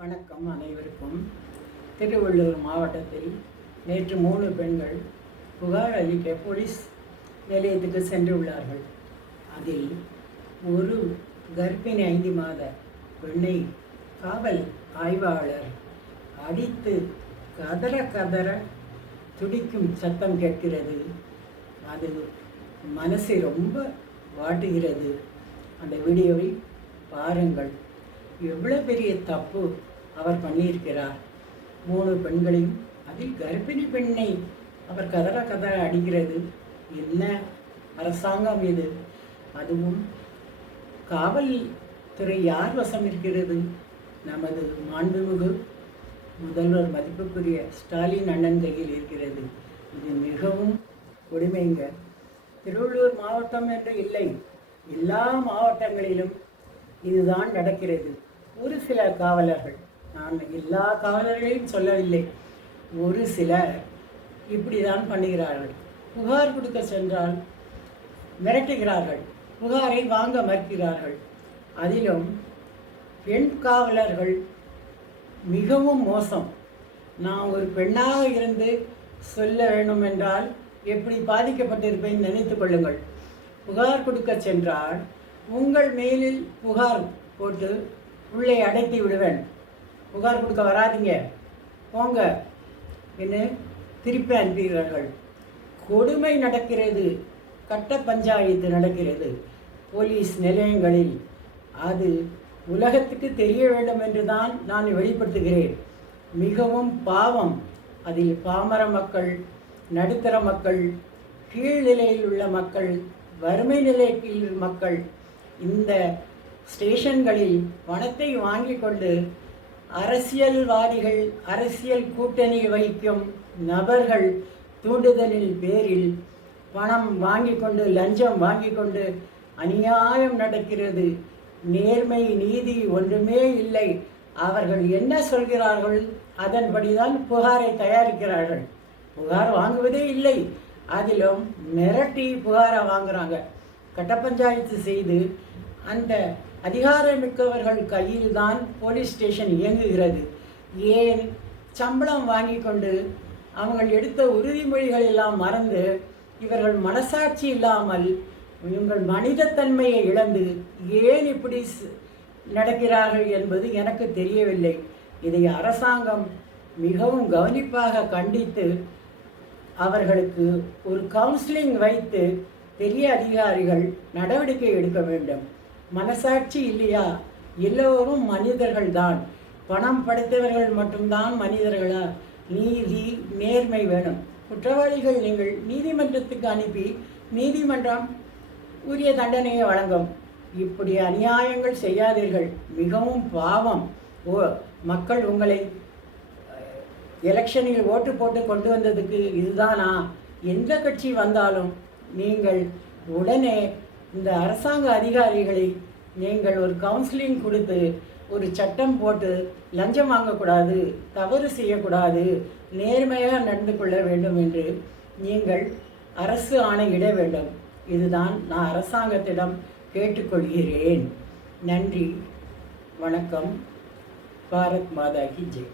வணக்கம் அனைவருக்கும். திருவள்ளூர் மாவட்டத்தில் நேற்று மூணு பெண்கள் புகார் அளிக்க போலீஸ் நிலையத்துக்கு சென்றுள்ளார்கள். அதில் ஒரு கர்ப்பிணி ஐந்து மாத பெண்ணை காவல் ஆய்வாளர் அடித்து கதற கதற துடிக்கும் சத்தம் கேட்கிறது. அது மனசை ரொம்ப வாட்டுகிறது. அந்த வீடியோவை பாருங்கள். எவ்வளோ பெரிய தப்பு அவர் பண்ணியிருக்கிறார். மூணு பெண்களையும் அதில் கர்ப்பிணி பெண்ணை அவர் கதற கதற அடிக்கிறது. என்ன? அரசாங்கம் இது. அதுவும் காவல்துறை யார் வசம் இருக்கிறது? நமது மாண்புமிகு முதல்வர் மதிப்புக்குரிய ஸ்டாலின் அண்ணன் கையில் இருக்கிறது. இது மிகவும் கொடுமைங்க. திருவள்ளூர் மாவட்டம் என்று இல்லை. எல்லா மாவட்டங்களிலும் இதுதான் நடக்கிறது. ஒரு சில காவலர்கள் நான் எல்லா காவலர்களையும் சொல்லவில்லை. ஒரு சிலர் இப்படிதான் பண்ணுகிறார்கள். புகார் கொடுக்க சென்றால் மிரட்டுகிறார்கள். புகாரை வாங்க மறுக்கிறார்கள். அதிலும் பெண் காவலர்கள் மிகவும் மோசம். நான் ஒரு பெண்ணாக இருந்து சொல்ல வேண்டும் என்றால் எப்படி பாதிக்கப்பட்டிருப்பேன் நினைத்து கொள்ளுங்கள். புகார் கொடுக்க சென்றால் உங்கள் மேலில் புகார் போட்டு உள்ளே அடைத்து விடுவேன். புகார் கொடுக்க வராதீங்க. போங்க. என்று திருப்பி அனுப்புகிறார்கள் கொடுமை நடக்கிறது. கட்ட பஞ்சாயத்து நடக்கிறது. போலீஸ் நிலையங்களில் அது உலகத்துக்கு தெரிய வேண்டும் என்று தான் நான் வெளிப்படுத்துகிறேன். மிகவும் பாவம். அதில் பாமர மக்கள் நடுத்தர மக்கள் கீழ்நிலையில் உள்ள மக்கள் வறுமை நிலையில் மக்கள் இந்த ஸ்டேஷன்களில் பணத்தை வாங்கி கொண்டு அரசியல்வாதிகள் அரசியல் கூட்டணி வைக்கும் நபர்கள் தூண்டுதலின் பேரில் பணம் வாங்கி கொண்டு லஞ்சம் வாங்கி கொண்டு அநியாயம் நடக்கிறது. நேர்மை நீதி ஒன்றுமே இல்லை. அவர்கள் என்ன சொல்கிறார்கள்? அதன்படிதான் புகாரை தயாரிக்கிறார்கள். புகார் வாங்குவதே இல்லை. அதிலும் மிரட்டி புகாரை வாங்குறாங்க. கட்ட பஞ்சாயத்து செய்து அந்த அதிகாரமிக்கவர்கள் கையில் தான் போலீஸ் ஸ்டேஷன் இயங்குகிறது. ஏன்? சம்பளம் வாங்கி கொண்டு அவங்கள் எடுத்த உறுதிமொழிகள் எல்லாம் மறந்து இவர்கள் மனசாட்சி இல்லாமல் இவங்கள் மனிதத்தன்மையை இழந்து ஏன் இப்படி நடக்கிறார்கள் என்பது எனக்கு தெரியவில்லை. இதை அரசாங்கம் மிகவும் கவனிப்பாக கண்டித்து அவர்களுக்கு ஒரு கவுன்சிலிங் வைத்து பெரிய அதிகாரிகள் நடவடிக்கை எடுக்க வேண்டும். மனசாட்சி இல்லையா? எல்லோரும் மனிதர்கள் தான் பணம் படைத்தவர்கள் மட்டும்தான் மனிதர்களா? நீதி நேர்மை வேணும். குற்றவாளிகள் நீங்கள் நீதிமன்றத்துக்கு அனுப்பி நீதிமன்றம் உரிய தண்டனையை வழங்கும். இப்படி அநியாயங்கள் செய்யாதீர்கள். மிகவும் பாவம். ஓ மக்கள் உங்களை எலெக்ஷனில் ஓட்டு போட்டு கொண்டு வந்ததுக்கு இதுதானா? எந்த கட்சி வந்தாலும் நீங்கள் உடனே இந்த அரசாங்க அதிகாரிகளை நீங்கள் ஒரு கவுன்சிலிங் கொடுத்து ஒரு சட்டம் போட்டு லஞ்சம் வாங்கக்கூடாது தவறு செய்யக்கூடாது நேர்மையாக நடந்து கொள்ள வேண்டும் என்று நீங்கள் அரசு ஆணையிட வேண்டும். இதுதான் நான் அரசாங்கத்திடம் கேட்டுக்கொள்கிறேன். நன்றி. வணக்கம். பாரத் மாதா கி ஜெய்.